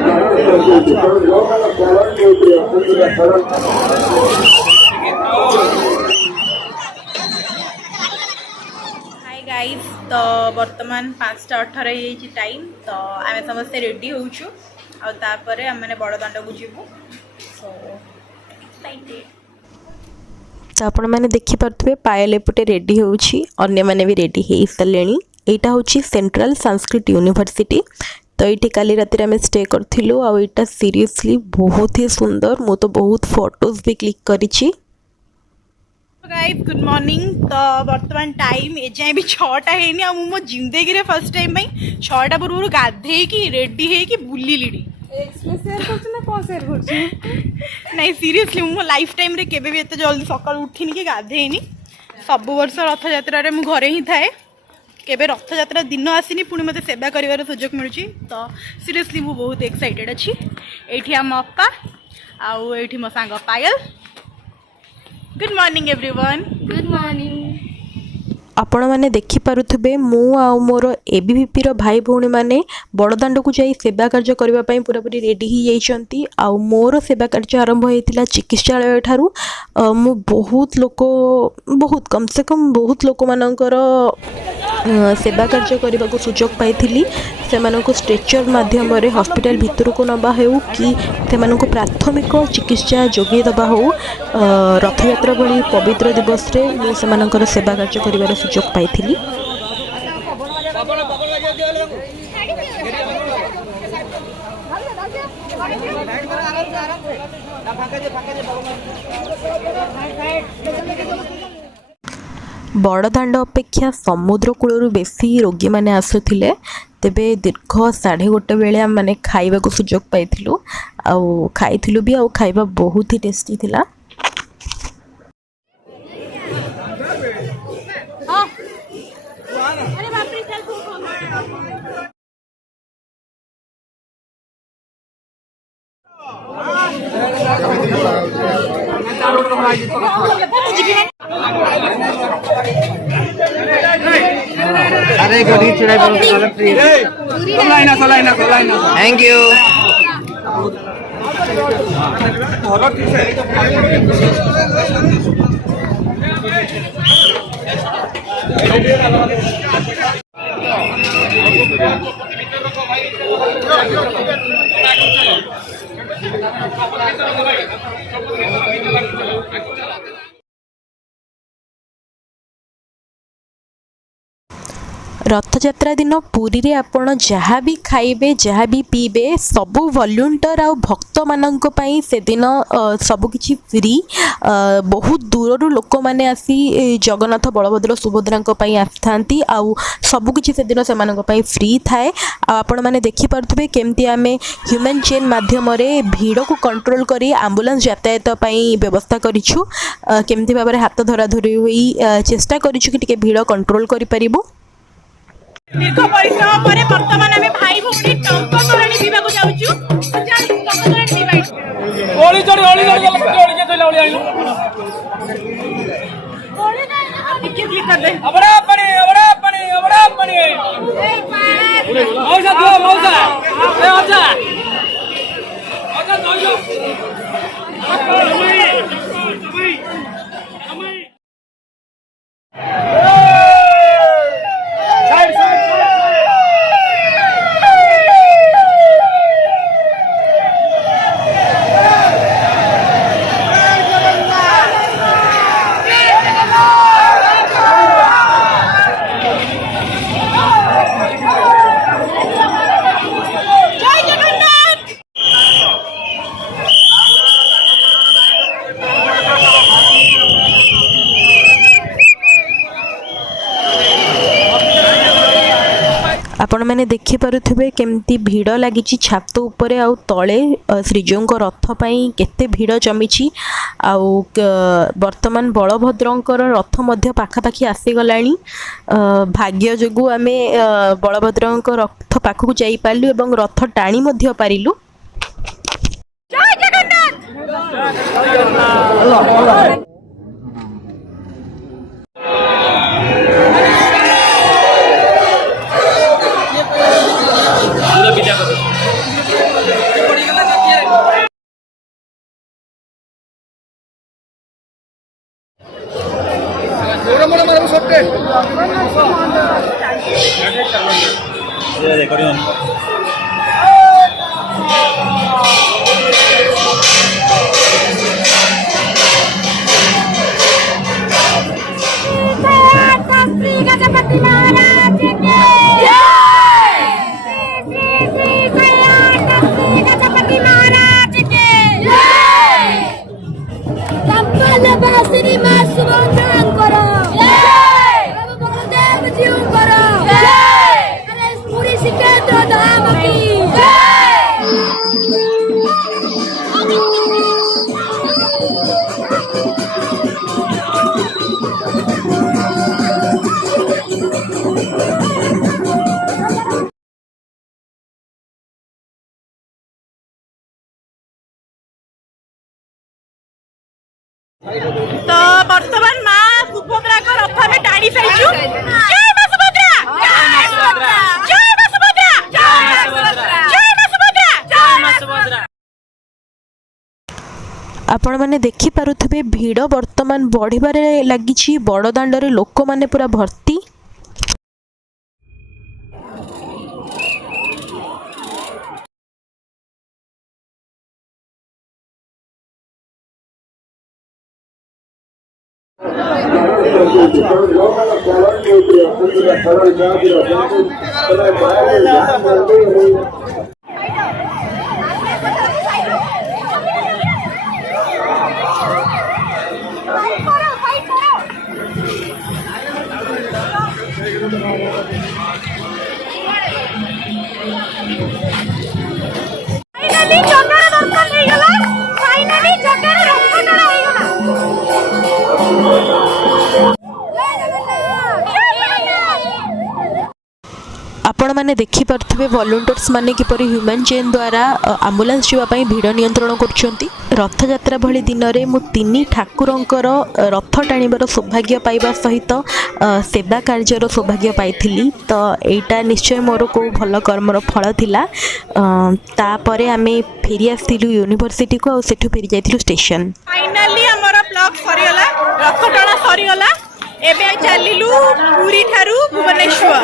Hi guys, तो बर्तमान 5:18 time. तो आम समस्ते रेडी होचु आउे आम मैंने बड़दाण्ड को जीवु। So excited. तो आपण मैंने देखिपे पायल एपटे रेडी होउछि, अन्य माने भी रेडी हो सारे। यहाँ हूँ सेंट्रल संस्कृत यूनिवर्सिटी। तो ये काली राति आम स्टे करूँ आईटा सीरियसली बहुत ही सुंदर। मु तो बहुत फोटोज भी क्लिक करी। Guys good morning. तो बर्तमान टाइम एजाए भी 6टा है। मो जिंदगी रे फर्स्ट टाइम 6टा पूर्व गाधे कि रेडी है बुलिली। नहीं सीरियसली मो लाइफ टाइम रे केबे भी एते जल्दी सकाळ उठिनी कि गाधेनी। सब वर्ष रथ यात्रा रे मु घरे ही थाए। केबे रथ यात्रा दिन आसीनी पुणी मते सेवा करिवार सुजोग मिलुची। तो सीरियसली मु बहुत एक्साइटेड अछि। एठी हम अप्पा आउ एठी मो सांग Payal. Good morning everyone. Good morning. आपण मैंने देखिपे मु आ मोर एबीवीपी रो भाई भौणी मैंने बड़दाण्ड को जाई सेवा कार्य करने पूरापूरी रेडी ही जाइछंती। आ मोर सेवा कार्य आरंभ होता चिकित्सालय ठारू। मु बहुत लोक बहुत कम से कम बहुत लोक मानकर सेवा कार्य करने को सुजोग पाई। से स्ट्रेचर माध्यम हॉस्पिटल भितर को नवा हो कि से प्राथमिक चिकित्सा जोगे दबा हो। रथयात्रा भली पवित्र दिवस रे मु से सेवा कार्य कर सुजोग पाई। बड़दाण्ड अपेक्षा समुद्र कूल बेसी रोगी मैंने आसुथिले। तेबे दीर्घ 1:30 बेले आम मैंने खाइबा को सुजोग पाइथिलु। आउ खाइथिलु भी। आउ खाइबा बहुत ही टेस्टी थिला। Thank you. रथयात्रा दिन पुरी रे आपण जहाँ भी खाइबे जहाँ भी पीबे सबू वॉलंटियर आ भक्त मानक पई से दिन सबकिछि फ्री। बहुत दूर लोक मैंने आसी जगन्नाथ बलभद्र सुभद्रा पई आस्थांती। आउ सबकिछि से दिन से मानक पई फ्री थाए। आपण माने देखि परथबे केमती आमे ह्यूमन चेन माध्यम रे भीड़ को कंट्रोल करी एम्बुलेंस यातायात पई व्यवस्था करिछु। केमती भाबरे हाथ धरा धरी होई चेष्टा करिछु कि टिके भीड़ कंट्रोल करि परिबो। दीर्घ परिश्रम पर वर्तमान आम भाई भौणी टंक तोराणी पीवा जाऊँ। आपण मैंने देखि पारुथिबे केमती भीड़ लगी छात उपरे आउ तले श्रीजीव रथ पई केते भीड़ जमीची। आउ वर्तमान बलभद्रंकर रथ मध्य पाखापाखि आसीगलाणी। भाग्य जोगु आमे बलभद्रंक रथ पाखकु जाई पारलु एवं रथ टाणी मध्य पारिलु। जय जगन्नाथ। गणपति महाराज की जय। गणपति महाराज की जय। श्री मां सुभद्रांकर जय। प्रभु बलदेव जीवंकर जय। पुरी श्रीक्षेत्र धाम की जय। तो वर्तमान माँ सुभद्रा को रथ में टाणी सारिचु। जय माँ सुभद्रा, जय माँ सुभद्रा, जय माँ सुभद्रा, जय माँ सुभद्रा, जय माँ सुभद्रा, जय माँ सुभद्रा। आपण मैंने देखिपे भिड़ बर्तमान बढ़िबारे लगी बड़दाण्ड लोक मैंने पूरा भर्ती। आपण मैंने देखिपे वॉलंटियर्स माने किपरि ह्यूमन चेन द्वारा आम्बुलांस जीवाई भिड़ नियंत्रण कर रथ यात्रा भली दिन में मु तीन ठाकुरंकर रथ टाणीबार सौभाग्य पाइबा सहित सेवा कार्यर सौभाग्य पाई। तो एटा निश्चय मोर को भल कर्मर फल थिला। तापरे आमे फेरी आसिलु यूनिवर्सिटी को और सेठु फेरी जाइथिलु स्टेशन। फाइनली हमर ब्लॉग सरीगला, रथ टाणा सरीगला। एबे चलिलु पुरी ठारू भुवनेश्वर।